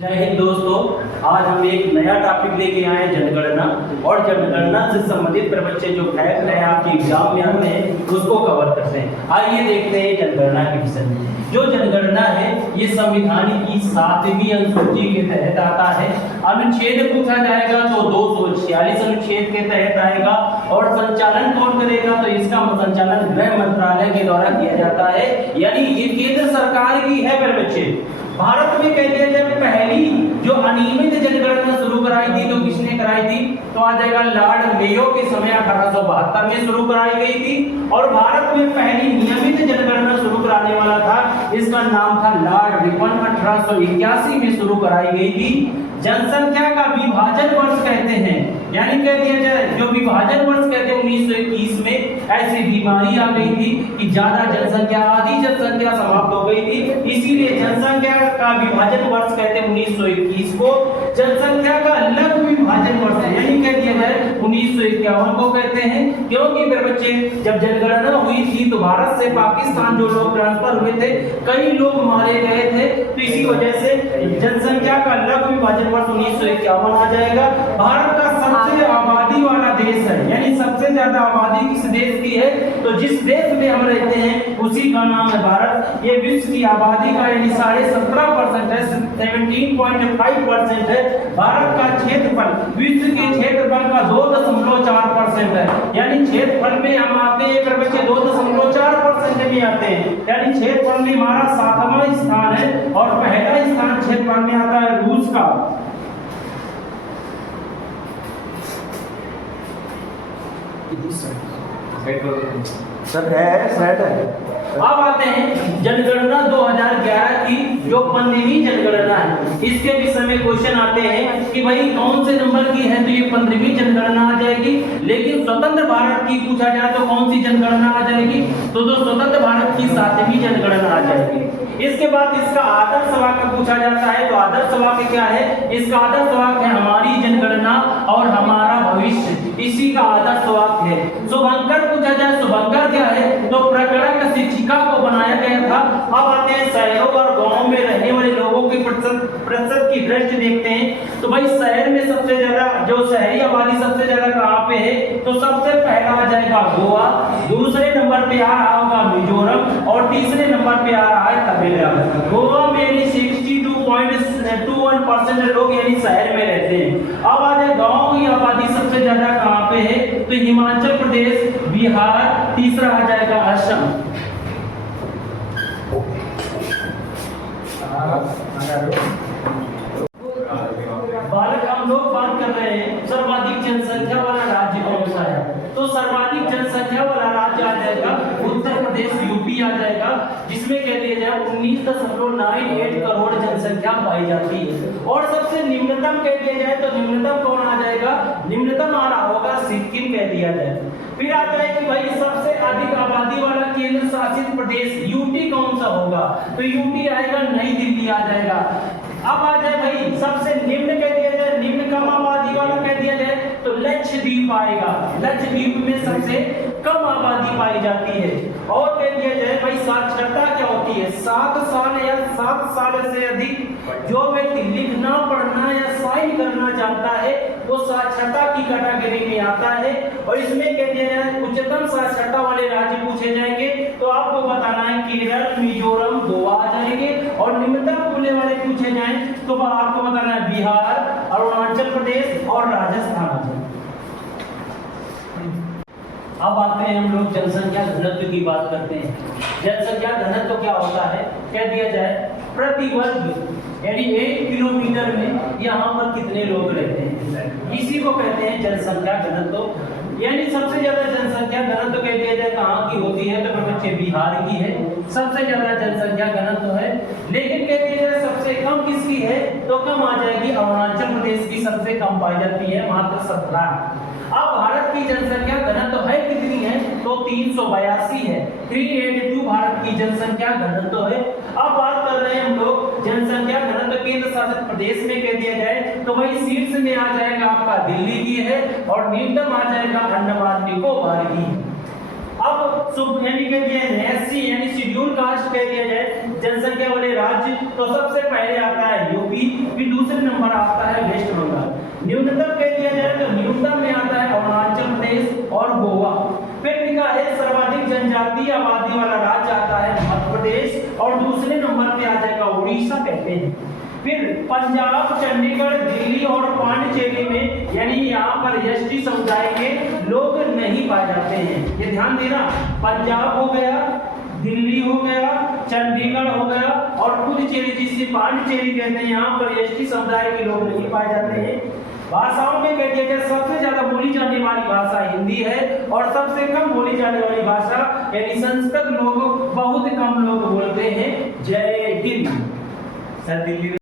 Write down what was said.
जय हिंद दोस्तों, आज हम एक नया टॉपिक लेके आए हैं जनगणना। और जनगणना से संबंधित बच्चे जो फैक्ट है आपके एग्जाम में आते हैं उसको कवर करते हैं। आइए देखते हैं जनगणना के विषय में। जो जनगणना है ये संविधान की 7वीं अनुसूची के तहत आता है। अनुच्छेद पूछा जाएगा तो 246 अनुच्छेद के तहत आएगा। और संचालन कौन करेगा तो इसका संचालन गृह मंत्रालय के द्वारा किया जाता है, यानी ये केंद्र सरकार की है। मेरे बच्चे, भारत में कह दिया जाए पहली जो अनियमित जनगणना शुरू कराई थी तो किसने कराई थी तो आ जाएगा लॉर्ड मेयो के समय 1872 में शुरू कराई गई थी। और भारत में पहली नियमित जनगणना शुरू कराने वाला था, इसका नाम था लॉर्ड रिपन, 1881 में शुरू कराई गई थी। जनसंख्या का विभाजन वर्ष कहते हैं, यानी कह दिया जाए जो विभाजन वर्ष कहते हैं 1921 में ऐसी बीमारी आ गई थी कि ज्यादा जनसंख्या आधी जनसंख्या समाप्त हो गई थी, इसीलिए जनसंख्या का विभाजन वर्ष कहते हैं 1921 को। जनसंख्या का लघु विभाजन वर्ष यानी कह दिया जाए 1951 को कहते हैं, क्योंकि मेरे बच्चे जब जनगणना हुई थी तो भारत से पाकिस्तान जो लोग ट्रांसफर हुए थे कई लोग मारे गए थे, तो इसी वजह से जनसंख्या का लघु विभाजन वर्ष 1951 आ जाएगा। भारत का सबसे आबादी वाला देश है, यानी सबसे ज्यादा आबादी किस देश की है तो जिस देश में हम रहते हैं उसी का नाम है भारत। ये विश्व की आबादी का यानी 17.5% है, 17.5% है। भारत का क्षेत्रफल विश्व के क्षेत्रफल का 2.4% है, यानी क्षेत्रफल में हम आते हैं मेरे बच्चे 2.4% में आते हैं, यानी क्षेत्रफल में हमारा 7वां स्थान है। और पहला स्थान क्षेत्रफल में आता है रूस का। सर है सेट है। अब आते हैं जनगणना 2011 की जो 15वीं जनगणना है, इसके विषय में क्वेश्चन आते हैं कि भाई कौन से नंबर की है तो ये 15वीं जनगणना आ जाएगी। लेकिन स्वतंत्र भारत की पूछा जाए तो कौन सी जनगणना आ जाएगी तो स्वतंत्र भारत की 7वीं जनगणना आ जाएगी। इसके बाद इसका आदर्श वाक्य पूछा जाता है, तो आदर्श वाक्य क्या है, इसका आदर्श वाक्य है हमारी जनगणना और हमारा भविष्य, इसी का आदर्श वाक्य है। शुभंकर पूछा जाए, शुभंकर क्या है तो प्रकरण शिक्षिका को बनाया गया था। अब आते हैं शहरों और गांवों में रहने वाले लोगों के प्रतिशत की दृष्टि देखते हैं, तो भाई शहर में सबसे ज्यादा जो शहरी आबादी सबसे ज्यादा कहां पे है तो सबसे पहला आ जाएगा गोवा, दूसरे नंबर पे आ रहा होगा मिजोरम और तीसरे नंबर पे आ रहा है तमिलनाडु। गोवा में यानी 62.21% लोग यानी शहर में रहते हैं। अब आ जाए गांव की आबादी सबसे ज्यादा कहां पे है तो हिमाचल प्रदेश, बिहार, तीसरा आ जाएगा असम। बालक हम लोग बात कर रहे हैं सर्वाधिक जनसंख्या वाला राज्य कौन सा है, तो सर्वाधिक जनसंख्या वाला राज्य आ जाएगा उत्तर प्रदेश, यूपी आ जाएगा, जिसमें कह दिया जाए 19.98 करोड़ जनसंख्या पाई जाती है। और सबसे निम्नतम कह दिया जाए तो निम्नतम कौन आ जाएगा, निम्नतम आ रहा होगा सिक्किम कह दिया जाए। फिर आता है कि भाई सबसे अधिक आबादी वाला केंद्र शासित प्रदेश यूटी कौन सा होगा तो यूटी आएगा नई दिल्ली आ जाएगा। अब आ जाए भाई सबसे निम्न कह दिया जाए, निम्न कम आबादी वाला कह दिया जाए तो लक्षद्वीप आएगा, लक्षद्वीप में सबसे कम आबादी पाई जाती है। और कह दिया जाए भाई साक्षरता क्या होती है, 7 साल या 7 साल से अधिक जो व्यक्ति लिखना पढ़ना या साइन करना चाहता है वो साक्षरता की कैटेगरी में आता है। और इसमें कह दिया जाए उच्चतम साक्षरता वाले राज्य पूछे जाएंगे तो आपको बताना है केरल, मिजोरम, गोवा आ जाएंगे। और निम्नतम होने वाले पूछे जाए तो आपको बताना है बिहार, अरुणाचल प्रदेश और राजस्थान आ जाएंगे। अब आते हैं हम लोग जनसंख्या घनत्व की बात करते हैं। जनसंख्या घनत्व क्या होता है, कह दिया जाए प्रति वर्ग यानी 1 किलोमीटर में यहाँ पर कितने लोग रहते हैं, इसी को कहते हैं जनसंख्या घनत्व। यानी सबसे ज्यादा जनसंख्या घनत्व कह दिया जाए कहाँ की होती है तो बच्चे बिहार की है, सबसे ज्यादा जनसंख्या घनत्व है। लेकिन कह दिया जाए सबसे कम किसकी है तो कम आ जाएगी अरुणाचल प्रदेश की, सबसे कम पाई जाती है मात्र 17। अब भारत की जनसंख्या घनत्व है कितनी है तो 382 है, 382 भारत की जनसंख्या घनत्व है। अब बात कर रहे हैं हम लोग जनसंख्या घनत्व केंद्र शासित प्रदेश में कह दिया जाए तो वही शीर्ष में आ जाएगा आपका दिल्ली की है और निम्नतम आ जाएगा अंडमान निकोबार की। अब यानी कह दिया एससी यानी शेड्यूल कास्ट कह दिया जाए जनसंख्या वाले राज्य, तो सबसे पहले आता है यूपी, फिर दूसरे नंबर आता है वेस्ट बंगाल। न्यूनतम कह दिया जाए तो न्यूनतम में आता है अरुणाचल प्रदेश और गोवा। फिर लिखा है सर्वाधिक जनजातीय आबादी वाला राज्य आता है मध्य प्रदेश और दूसरे नंबर पे आ जाएगा उड़ीसा कहते हैं। फिर पंजाब, चंडीगढ़, दिल्ली और पांडिचेरी में यानी यहाँ पर एसटी समुदाय के लोग नहीं पाए जाते हैं, ये ध्यान देना। पंजाब हो गया, दिल्ली हो गया, चंडीगढ़ हो गया और पुडुचेरी जिसे पांडिचेरी कहते हैं, यहाँ पर एसटी समुदाय के लोग नहीं पाए जाते हैं। भाषाओं में कह दिया गया सबसे ज्यादा बोली जाने वाली भाषा हिंदी है और सबसे कम बोली जाने वाली भाषा यानी संस्कृत लोग बहुत कम लोग बोलते हैं। जय हिंद। सर दिल्ली